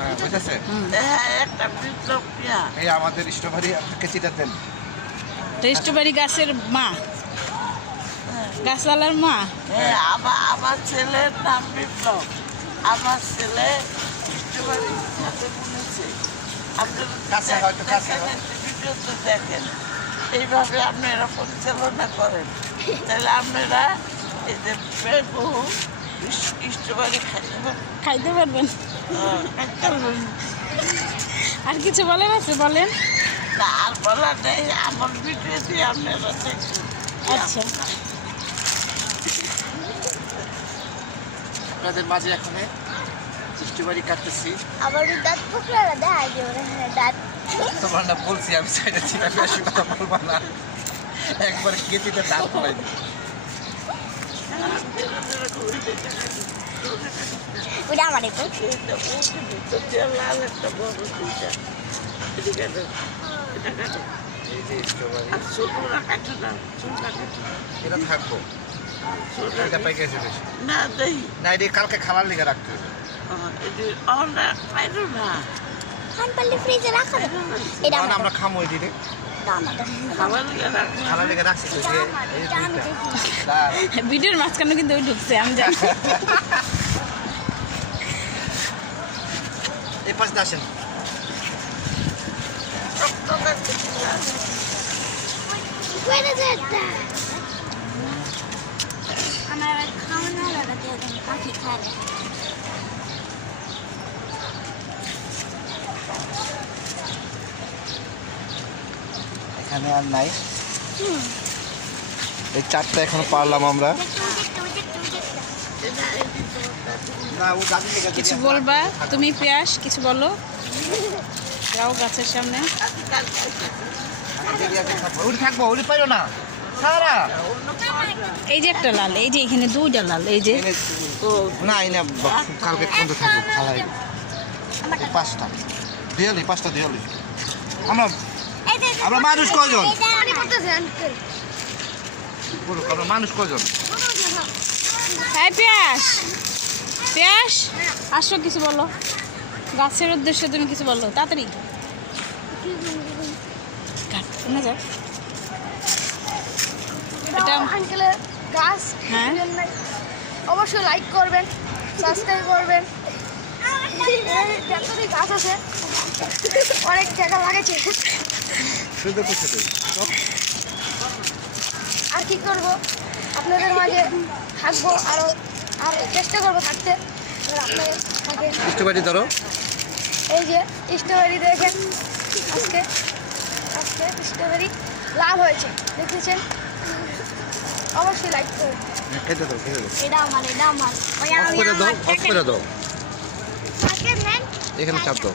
হ্যাঁ বুঝেছে? হ্যাঁ একটা এই আমাদের স্ট্রবেরি কেজিটা দেন। তো স্ট্রবেরি গাছের মা। গাছওয়ালার মা। হ্যাঁ। আমার আমার ছেলের নাম বিপ্লব। আমার ছেলে স্ট্রবেরি দেখেন, ভিডিওতে দেখেন এইভাবে আপনারা পরিচালনা করেন। তাহলে আপনারা এই যে বহু খাইতে খাইতে পারবেন? হ্যাঁ, খাইতে পারবেন। আর কিছু বলেন আছে? বলেন। না আর বলা নেই আমার ভিডিও দিয়ে আপনারা আচ্ছা। আপনাদের মাঝে এখন স্ট্রবেরি কাটতেছি। আবার ওই দাঁত পোকরা দেখা যায় হ্যাঁ দাঁত। তোমার না বলছি আমি সাইডে ছিল বেশি কথা বলব না। একবার কেজিতে দাঁত পড়াই দিই ওটা আমার একটু। লাল একটা বড় দুইটা এদিকে এটা কাটো না এটা থাকব এটা দেই না এটা কালকে খাবার লিগে রাখতে হবে আমরা ফ্রিজে রাখা এটা আমরা খামো ওই ভিডিওর মাঝখানে কিন্তু ওই ঢুকছে আমি জানি এই পাশে আসেন। আমার খাওয়ানো লাগাতে পাখি খায় এখানে আর নাই। এই চারটা এখন পারলাম আমরা। কিছু বলবা? তুমি পিয়াস কিছু বলো? যাও গাছের সামনে। না। এই যে একটা লাল এই যে এখানে দুইটা লাল এই যে। না এই না কালকে কোনটা থাকব? খালাই। পাঁচটা। দিয়ালি পাঁচটা দিয়ালি আমরা আমরা মানুষ কয়জন? বলো আমরা মানুষ কজন হ্যাঁ পিয়াস পিয়াস আসো কিছু বলো। গাছের উদ্দেশ্যে তুমি কিছু বলো তাড়াতাড়ি। এটা আঙ্কেলের গাছ হ্যাঁ। অবশ্যই লাইক করবেন সাবস্ক্রাইব করবেন। গাছ আছে। অনেক জায়গা করছে তুই আর কি করব? আপনাদের মাঝে থাকব আরও আর চেষ্টা করব থাকতে। স্ট্রবেরি ধরো। এই যে স্ট্রবেরি দেখেন। আজকে আজকে স্ট্রবেরি লাল হয়েছে। দেখেছেন? অবশ্যই লাইক করবেন খেতে দাও খেতে দাও। এটা আমার এটা আমার। ওই আমি দাও অফ করে দাও। এখানে চাপ দাও।